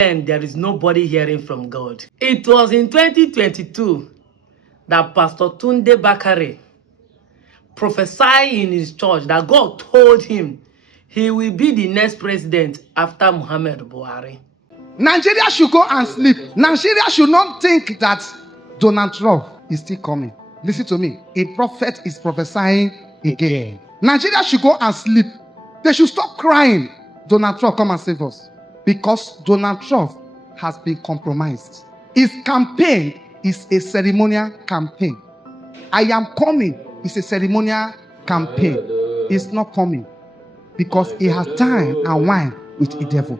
And there is nobody hearing from God. It was in 2022 that Pastor Tunde Bakare prophesied in his church that God told him he will be the next president after Muhammad Buhari. Nigeria should go and sleep. Nigeria should not think that Donald Trump is still coming. Listen to me. A prophet is prophesying again. Nigeria should go and sleep. They should stop crying. Donald Trump, come and save us. Because Donald Trump has been compromised. His campaign is a ceremonial campaign. I am coming is a ceremonial campaign. It's not coming because he has dined and wine with the devil.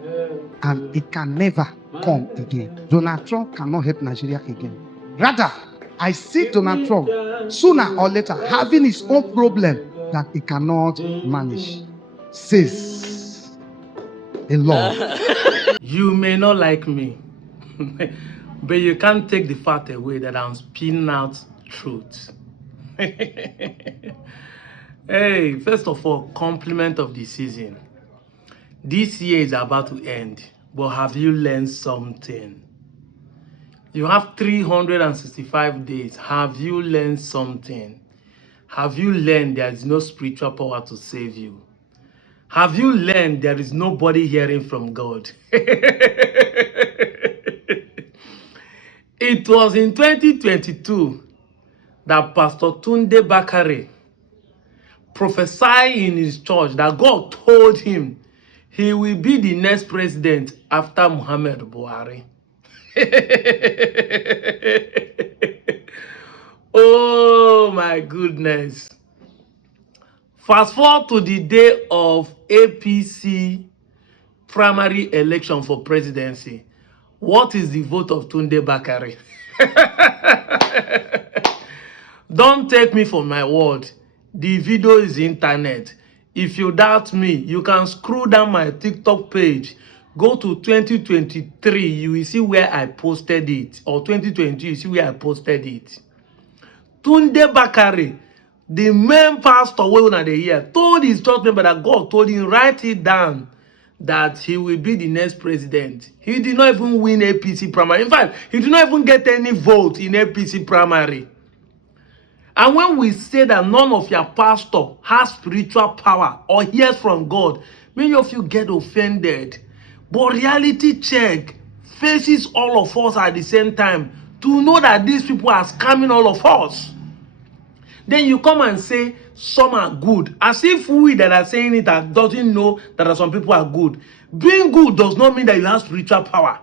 And it can never come again. Donald Trump cannot help Nigeria again. Rather, I see Donald Trump sooner or later having his own problem that he cannot manage. Says the Lord. You may not like me, but you can't take the fact away that I'm spinning out truth. Hey, first of all, compliment of the season. This year is about to end, but have you learned something? You have 365 days. Have you learned something? Have you learned there is no spiritual power to save you? Have you learned there is nobody hearing from God? It was in 2022 that Pastor Tunde Bakare prophesied in his church that God told him he will be the next president after Muhammad Buhari. Oh my goodness. Fast forward to the day of APC primary election for presidency. What is the vote of Tunde Bakare? Don't take me for my word. The video is internet. If you doubt me, you can scroll down my TikTok page. Go to 2023, you will see where I posted it. Or 2020, you see where I posted it. Tunde Bakare, the main pastor wey they hear, told his church member that God told him, write it down, that he will be the next president. He did not even win APC primary. In fact, he did not even get any vote in APC primary. And when we say that none of your pastor has spiritual power or hears from God, many of you get offended. But reality check faces all of us at the same time to know that these people are scamming all of us. Then you come and say some are good, as if we that are saying it that doesn't know that some people are good. Being good does not mean that you have spiritual power.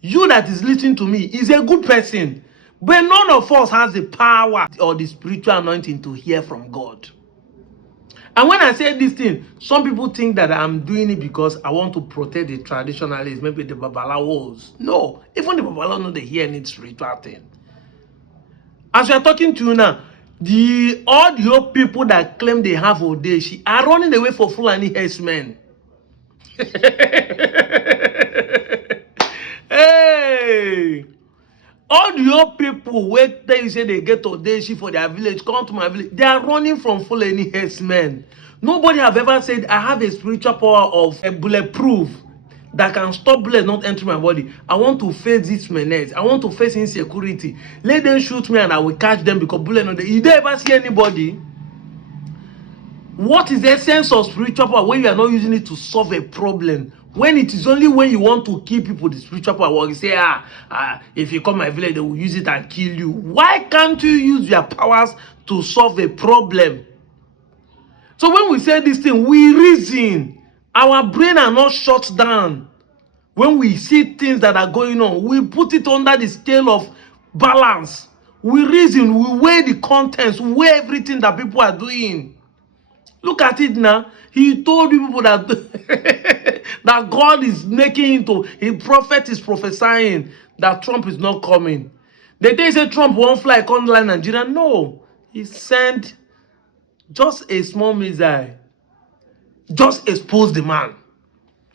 You that is listening to me is a good person, but none of us has the power or the spiritual anointing to hear from God. And when I say this thing, some people think that I'm doing it because I want to protect the traditionalists, maybe the Babalawos. No, even the Babalawo know they hear any spiritual thing. As we are talking to you now, the audio people that claim they have Odeshi are running away for Fulani herdsmen. Hey! Audio people wait till you say they get Odeshi for their village, come to my village. They are running from Fulani herdsmen. Nobody have ever said, I have a spiritual power of a bulletproof that can stop bullets not entering my body. I want to face this menace. I want to face insecurity. Let them shoot me and I will catch them because bullets not there. You don't ever see anybody. What is the essence of spiritual power when you are not using it to solve a problem? When it is only when you want to kill people, the spiritual power, you say, if you come my village, they will use it and kill you. Why can't you use your powers to solve a problem? So when we say this thing, we reason. Our brain are not shut down. When we see things that are going on, we put it under the scale of balance. We reason, we weigh the contents, we weigh everything that people are doing. Look at it now. He told people that that God is making into a prophet is prophesying that Trump is not coming. They say Trump won't fly online Nigeria. No, he sent just a small missile. Just expose the man.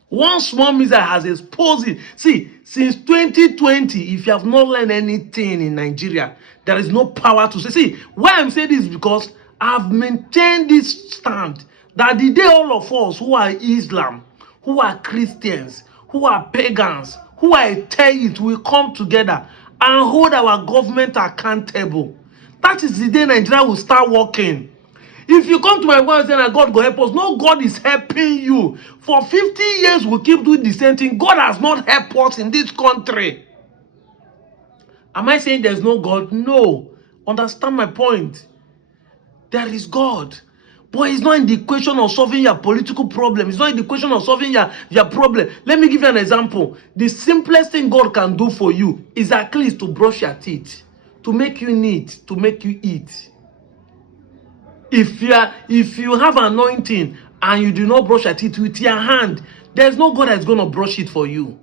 One small missile has exposed it. See, since 2020, if you have not learned anything in Nigeria, there is no power to say. See, why I'm saying this is because I've maintained this stand that the day all of us who are Islam, who are Christians, who are pagans, who I tell it will come together and hold our government accountable. That is the day Nigeria will start working. If you come to my point and say God go help us, no, God is helping you. For 50 years we keep doing the same thing. God has not helped us in this country. Am I saying there's no God? No. Understand my point. There is God. But it's not in the equation of solving your political problem. It's not in the equation of solving your problem. Let me give you an example. The simplest thing God can do for you is at least to brush your teeth, to make you neat, to make you eat. If you have anointing and you do not brush your teeth with your hand, there's no God that's going to brush it for you.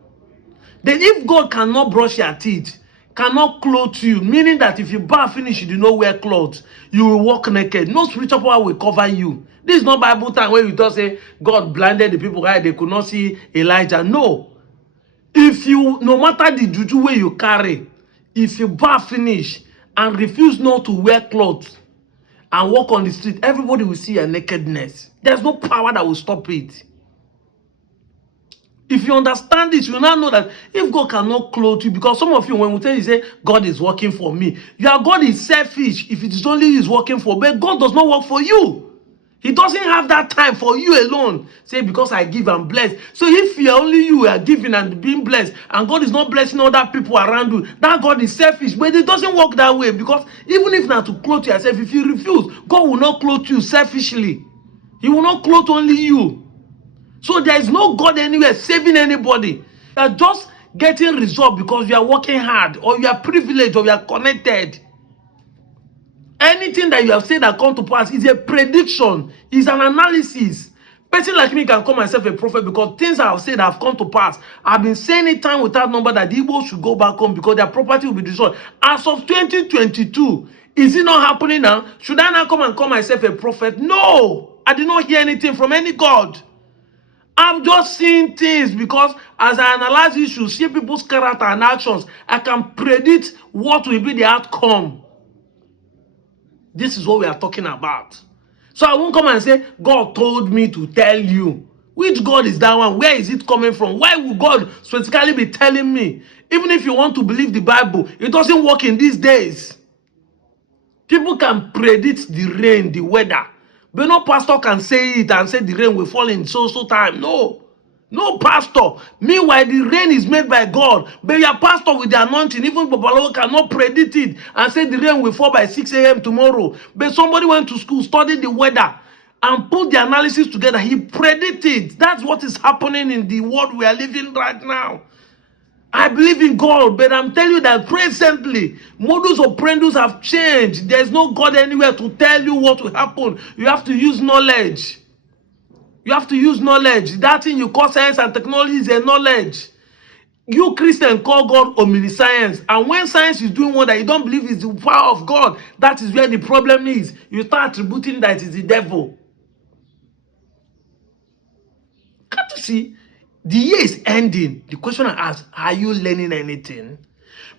Then if God cannot brush your teeth, cannot clothe you, meaning that if you bath finish, you do not wear clothes, you will walk naked. No spiritual power will cover you. This is not Bible time where you just say God blinded the people right, they could not see Elijah. No. If you, no matter the juju way you carry, if you bath finish and refuse not to wear clothes and walk on the street, everybody will see your nakedness. There's no power that will stop it. If you understand this, you now know that if God cannot clothe you, because some of you, when we tell you, say, God is working for me, your God is selfish if it is only He is working for, but God does not work for you. He doesn't have that time for you alone. Say, because I give and bless. So if you're only you are giving and being blessed, and God is not blessing other people around you, that God is selfish. But it doesn't work that way, because even if not to clothe yourself, if you refuse, God will not clothe you selfishly. He will not clothe only you. So there is no God anywhere saving anybody. You are just getting results because you are working hard, or you are privileged, or you are connected. Anything that you have said that come to pass is a prediction, is an analysis. Person like me can call myself a prophet because things I have said have come to pass. I've been saying it time without number that the Igbo should go back home because their property will be destroyed. As of 2022, is it not happening now? Should I now come and call myself a prophet? No, I did not hear anything from any God. I'm just seeing things because as I analyze issues, see people's character and actions, I can predict what will be the outcome. This is what we are talking about. So I won't come and say, God told me to tell you. Which God is that one? Where is it coming from? Why would God specifically be telling me? Even if you want to believe the Bible, it doesn't work in these days. People can predict the rain, the weather. But no pastor can say it and say the rain will fall in so time. No. No pastor. Meanwhile, the rain is made by God. But your pastor with the anointing, even Babalawo cannot predict it and say the rain will fall by 6 a.m. tomorrow. But somebody went to school, studied the weather, and put the analysis together. He predicted. That's what is happening in the world we are living right now. I believe in God, but I'm telling you that presently, modus operandi have changed. There's no God anywhere to tell you what will happen. You have to use knowledge. You have to use knowledge. That thing you call science and technology is a knowledge. You Christians call God omniscience. And when science is doing one that you don't believe is the power of God, that is where the problem is. You start attributing that it is the devil. Can't you see? The year is ending. The question I ask, are you learning anything?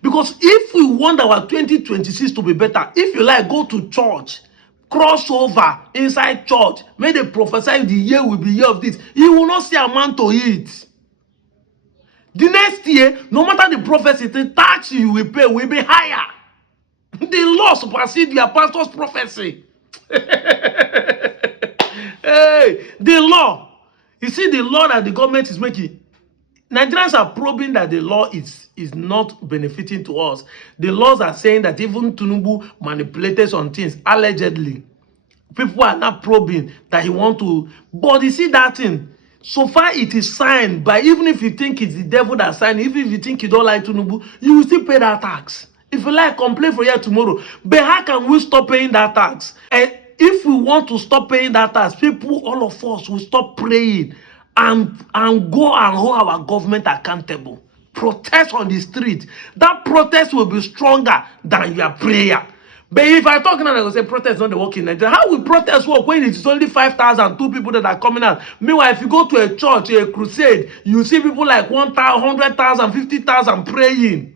Because if we want our 2026 to be better, if you like, go to church, cross over inside church, may they prophesy the year will be year of this. You will not see a man to eat. The next year, no matter the prophecy, the tax you will pay will be higher. The law supersedes your pastor's prophecy. Hey, the law. You see the law that the government is making. Nigerians are probing that the law is not benefiting to us. The laws are saying that even Tinubu manipulated some things, allegedly. People are not probing that he want to. But you see that thing, so far it is signed by, even if you think it's the devil that signed it, even if you think you don't like Tinubu, you will still pay that tax. If you like, complain for here tomorrow. But how can we stop paying that tax? And if we want to stop paying that tax, people, all of us, will stop praying and go and hold our government accountable. Protest on the street. That protest will be stronger than your prayer. But if I talk now, I will say protest not the work in Nigeria. How will protest work when it is only 5,000, 2 people that are coming out? Meanwhile, if you go to a church, a crusade, you see people like 100,000, 50,000 praying.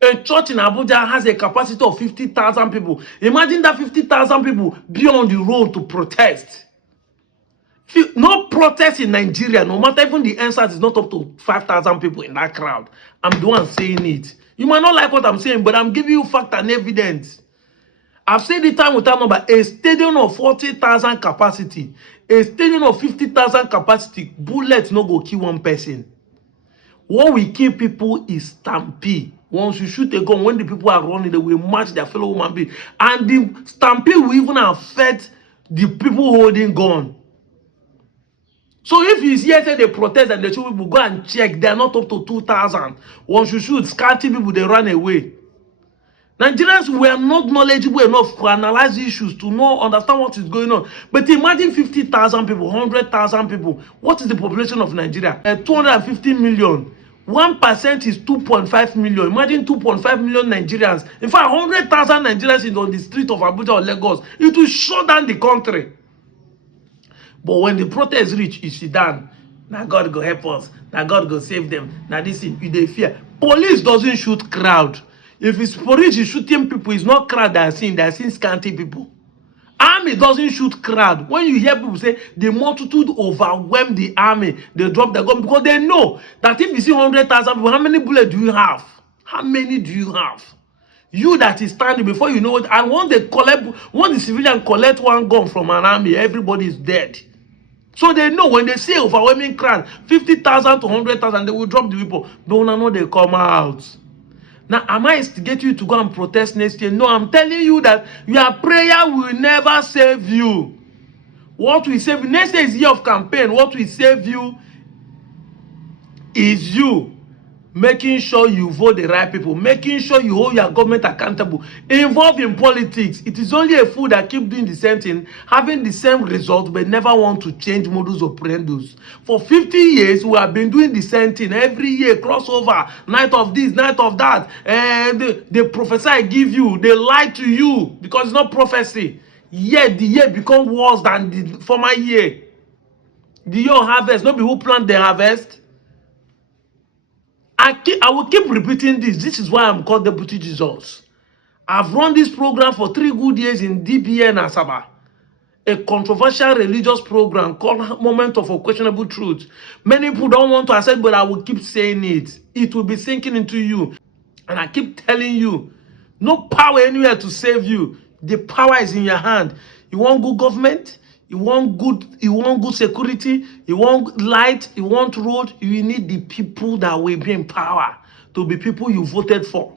A church in Abuja has a capacity of 50,000 people. Imagine that 50,000 people be on the road to protest. No protest in Nigeria, no matter even the answers is not up to 5,000 people in that crowd. I'm the one saying it. You might not like what I'm saying, but I'm giving you fact and evidence. I've said it time without number. A stadium of 40,000 capacity, a stadium of 50,000 capacity, bullets no go kill one person. What will kill people is stampede. Once you shoot a gun, when the people are running, they will match their fellow human being. And the stampede will even affect the people holding gun. So if you hear say they protest and the two people go and check, they are not up to 2,000. Once you shoot, scanty people, they run away. Nigerians were not knowledgeable enough to analyze issues, to know, understand what is going on. But imagine 50,000 people, 100,000 people. What is the population of Nigeria? 250 million. 1% is 2.5 million. Imagine 2.5 million Nigerians. In fact, 100,000 Nigerians is on the street of Abuja or Lagos. It will shut down the country. But when the protest reach, you sit down. Now God go help us. Now God go save them. Now this is they fear. Police doesn't shoot crowd. If it's police is shooting people, it's not crowd that they are seeing scanty people. Army doesn't shoot crowd. When you hear people say the multitude overwhelmed the army, they drop their gun because they know that if you see 100,000 people, how many bullets do you have? How many do you have? You that is standing before you know it, and once the civilian collect one gun from an army, everybody is dead. So they know when they say overwhelming crowd, 50,000 to 100,000, they will drop the people. Don't know they come out. Now, am I instigating you to go and protest next year? No, I'm telling you that your prayer will never save you. What will save you? Next year is year of campaign. What will save you is you making sure you vote the right people, making sure you hold your government accountable, involved in politics. It is only a fool that keep doing the same thing, having the same result, but never want to change modus operandi. For 50 years, we have been doing the same thing every year, crossover, night of this, night of that. And the prophesy give you, they lie to you because it's not prophecy. Yet the year become worse than the former year. The year harvest, not be who plant the harvest. I will keep repeating this. This is why I'm called Deputy Jesus. I've run this program for 3 good years in DPN Asaba, a controversial religious program called Moment of Unquestionable Truth. Many people don't want to accept, but I will keep saying it. It will be sinking into you. And I keep telling you, no power anywhere to save you. The power is in your hand. You want good government? You want good security, you want light, you want road, you need the people that will be in power to be people you voted for.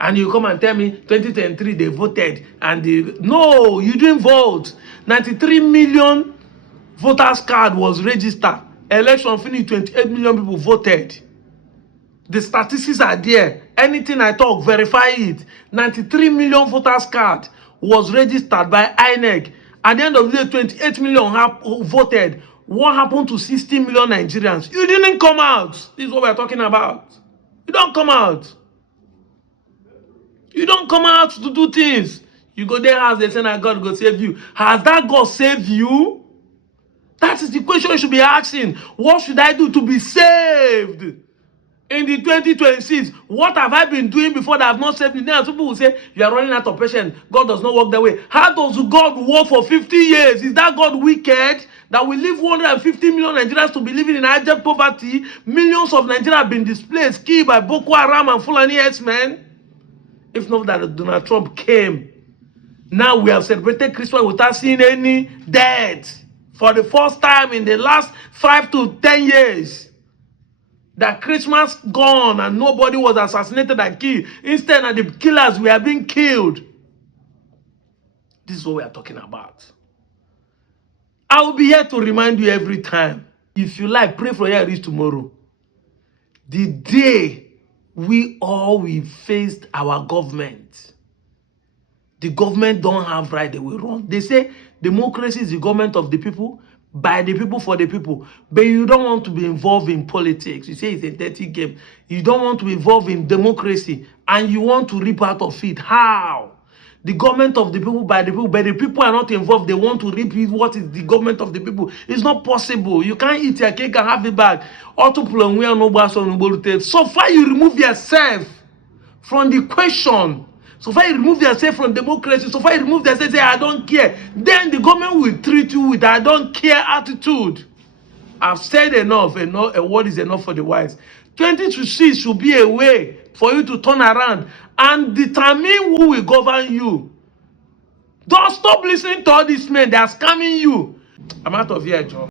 And you come and tell me 2023 they voted and no, you didn't vote. 93 million voters card was registered. Election finished, 28 million people voted. The statistics are there. Anything I talk, verify it. 93 million voters card was registered by INEC. At the end of the day, 28 million voted. What happened to 60 million Nigerians? You didn't come out. This is what we're talking about. You don't come out. You don't come out to do things. You go there, house, they say, "Now God go save you." Has that God saved you? That is the question you should be asking. What should I do to be saved? In the 2026, what have I been doing before that have not saved me? Now, people will say, you are running out of patience. God does not work that way. How does God work for 50 years? Is that God wicked? That we leave 150 million Nigerians to be living in abject poverty? Millions of Nigerians have been displaced, killed by Boko Haram and Fulani herdsmen. If not that Donald Trump came, now we have celebrated Christmas without seeing any death. For the first time in the last 5 to 10 years. That Christmas gone and nobody was assassinated and killed. Instead, the killers were being killed. This is what we are talking about. I will be here to remind you every time. If you like, pray for your reach tomorrow. The day we all will face our government. The government don't have right, they will run. They say democracy is the government of the people, by the people, for the people. But you don't want to be involved in politics. You say it's a dirty game. You don't want to be involved in democracy and you want to reap out of it. How? The government of the people, by the people, but the people are not involved. They want to reap what is the government of the people. It's not possible. You can't eat your cake and have it back. So far you remove yourself from the question. So far you remove yourself from democracy, so far you remove yourself, say I don't care, then the government will treat you with I don't care attitude. I've said enough. A word is enough for the wise. 2026 should be a way for you to turn around and determine who will govern you. Don't stop listening to all these men. They are scamming you. I'm out of here, John.